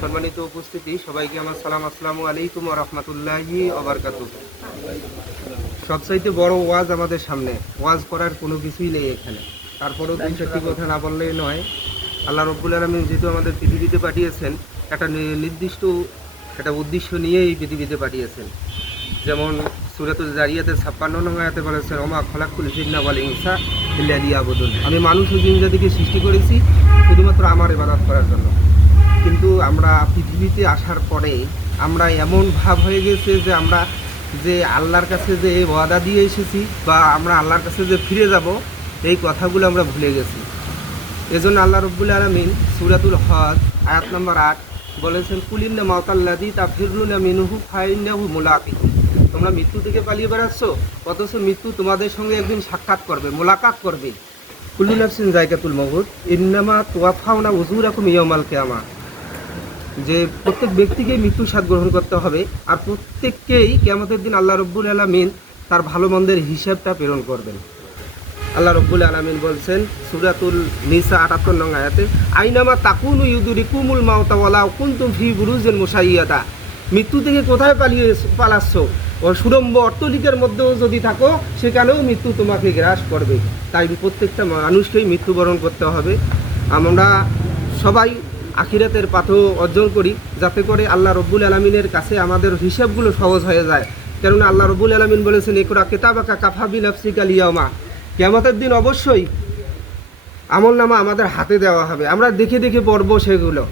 সম্মানিত উপস্থিতি, সবাইকে আমার সালাম, আসসালামু আলাইকুম রহমতুল্লাহি অবরকাতু সবচাইতে বড় ওয়াজ আমাদের সামনে, ওয়াজ করার কোনো কিছুই নেই এখানে। তারপরেও দুই চারটি কথা না বললে নয়। আল্লাহ রব্বুল আলমিন যেহেতু আমাদের পৃথিবীতে পাঠিয়েছেন, একটা নির্দিষ্ট একটা উদ্দেশ্য নিয়ে এই পৃথিবীতে পাঠিয়েছেন। যেমন সুরাতুল জারিয়াতে ছাপ্পান্ন নং আয়াতে বলেছেন, ওমা খলাকুল জিন্না ওয়াল ইনসা ইল্লা লিয়াবুদুন। আমি মানুষ ও জিন সৃষ্টি করেছি শুধুমাত্র আমার ইবাদত করার জন্য। কিন্তু আমরা পৃথিবীতে আসার পরে আমরা এমন ভাব হয়ে গেছে যে আমরা যে আল্লাহর কাছে যে ওয়াদা দিয়ে এসেছি বা আমরা আল্লাহর কাছে যে ফিরে যাব, এই কথাগুলো আমরা ভুলে গেছি। এজন্য আল্লাহ রব্বুল আলমিন সুরাতুল হজ, আয়াত নম্বর আট বলেছেন, কুলিন্না মাতাল্লাদি তা ফিরুনা মিনুহু ফাইন্নাহু মুলাকি তোমরা মৃত্যু থেকে পালিয়ে বেড়াচ্ছ, অথচ মৃত্যু তোমাদের সঙ্গে একদিন সাক্ষাৎ করবে, মোলাকাত করবে। কুল্লু নাফসিন জায়গাতুল মহুদ ইন্নামা তোয়াফাউনা উজুর রকম ইয়মাল কেয়ামা যে প্রত্যেক ব্যক্তিকেই মৃত্যু স্বাদ গ্রহণ করতে হবে আর প্রত্যেককেই কেমতের দিন আল্লাহ রব্বুল আলমিন তার ভালো মন্দের হিসাবটা প্রেরণ করবেন। আল্লাহ রব্বুল আলমিন বলছেন, সুরাতুল নিসা আটাত্তর নং আয়াতে, আইনামা তাকুন ইউদুরি কুমুল মাওতা ওয়ালা কুন্তুম ফি বুরুজেন মুসাইয়াতা মৃত্যু থেকে কোথায় পালিয়ে পালাচ্ছ? ও সুরম্ব অট্টলিকের মধ্যেও যদি থাকো, সেখানেও মৃত্যু তোমাকে গ্রাস করবে। তাই প্রত্যেকটা মানুষকেই মৃত্যুবরণ করতে হবে। আমরা সবাই আখিরাতের পাথর অর্জন করি, যাতে করে আল্লাহ রব্বুল আলমিনের কাছে আমাদের হিসাবগুলো সহজ হয়ে যায়। কেননা আল্লাহ রব্বুল আলমিন বলেছেন একরা কেতাবাকা কাফাবি নাফসিকা লিয়ামা কেমতের দিন অবশ্যই আমল নামা আমাদের হাতে দেওয়া হবে। আমরা দেখে দেখে পড়ব সেগুলো।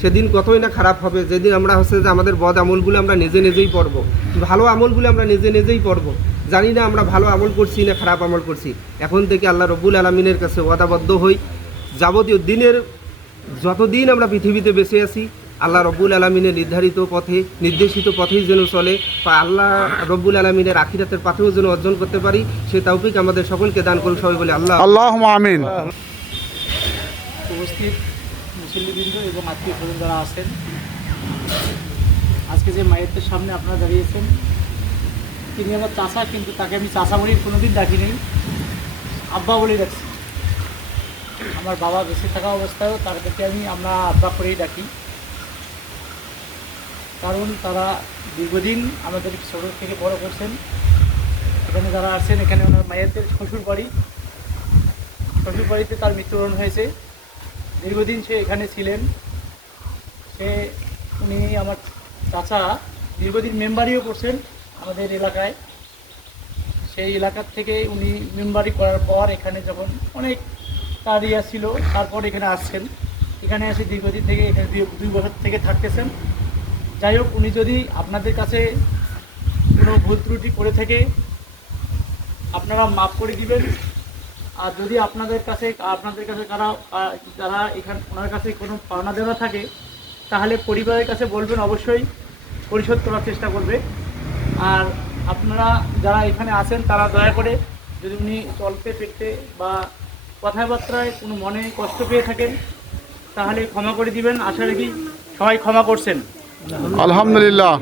সেদিন কতই না খারাপ হবে। যেদিন আমরা হচ্ছে যে আমাদের বদ আমলগুলো আমরা নিজে নিজেই পড়ব। ভালো আমলগুলো আমরা নিজে নিজেই পড়ব। জানি না আমরা ভালো আমল করছি না খারাপ আমল করছি। এখন থেকে আল্লাহ রব্বুল আলমিনের কাছে ওয়াদাবদ্ধ হই। যাবতীয় দিনের যতদিন আমরা পৃথিবীতে বেঁচে আছি আল্লাহ রব্বুল আলমিনের নির্ধারিত পথে নির্দেশিত পথেই যেন চলে বা আল্লাহ রব্বুল আলমিনের আখিরাতের পাথেও যেন অর্জন করতে পারি সে তৌফিক আমাদের সকলকে দান করুন সবাই বলে আল্লাহ। আল্লাহ আমিন। উপস্থিত মুসল্লিবৃন্দ এবং আত্মীয় স্বজন যারা আছেন আজকে যে মায়ের সামনে আপনারা দাঁড়িয়েছেন তিনি আমার চাষা কিন্তু তাকে আমি চাষা বলি কোনোদিন ডাকি ডাকিনি আব্বা বলে ডাকছি। আমার বাবা বেঁচে থাকা অবস্থায়ও তাদেরকে আমি আমরা আব্বা করেই ডাকি। কারণ তারা দীর্ঘদিন আমাদের ছোটো থেকে বড় করছেন। এখানে যারা আসছেন, এখানে ওনার মায়ের শ্বশুর বাড়ি শ্বশুর বাড়িতে তার মৃত্যুবরণ হয়েছে। দীর্ঘদিন সে এখানে ছিলেন। সে, উনি আমার চাচা দীর্ঘদিন মেম্বারিও করছেন আমাদের এলাকায়। সেই এলাকার থেকে উনি মেম্বারি করার পর এখানে যখন অনেক তার ইয়া ছিল তারপর এখানে আসছেন। এখানে এসে দীর্ঘদিন থেকে এখানে দুই দুই বছর থেকে থাকতেছেন। যাই হোক, উনি যদি আপনাদের কাছে কোনো ভুল ত্রুটি করে থেকে, আপনারা মাফ করে দিবেন। আর যদি আপনাদের কাছে আপনাদের কাছে কারা যারা এখানে, ওনার কাছে কোনো পাওনা দেওয়া থাকে, তাহলে পরিবারের কাছে বলবেন অবশ্যই, পরিশোধ করার চেষ্টা করবে। আর আপনারা যারা এখানে আছেন, তারা দয়া করে যদি উনি চলতে ফিরতে বা কথাবার্তায় কোনো মনে কষ্ট পেয়ে থাকেন, তাহলে ক্ষমা করে দিবেন। আশা রাখি সবাই ক্ষমা করছেন। আলহামদুলিল্লাহ।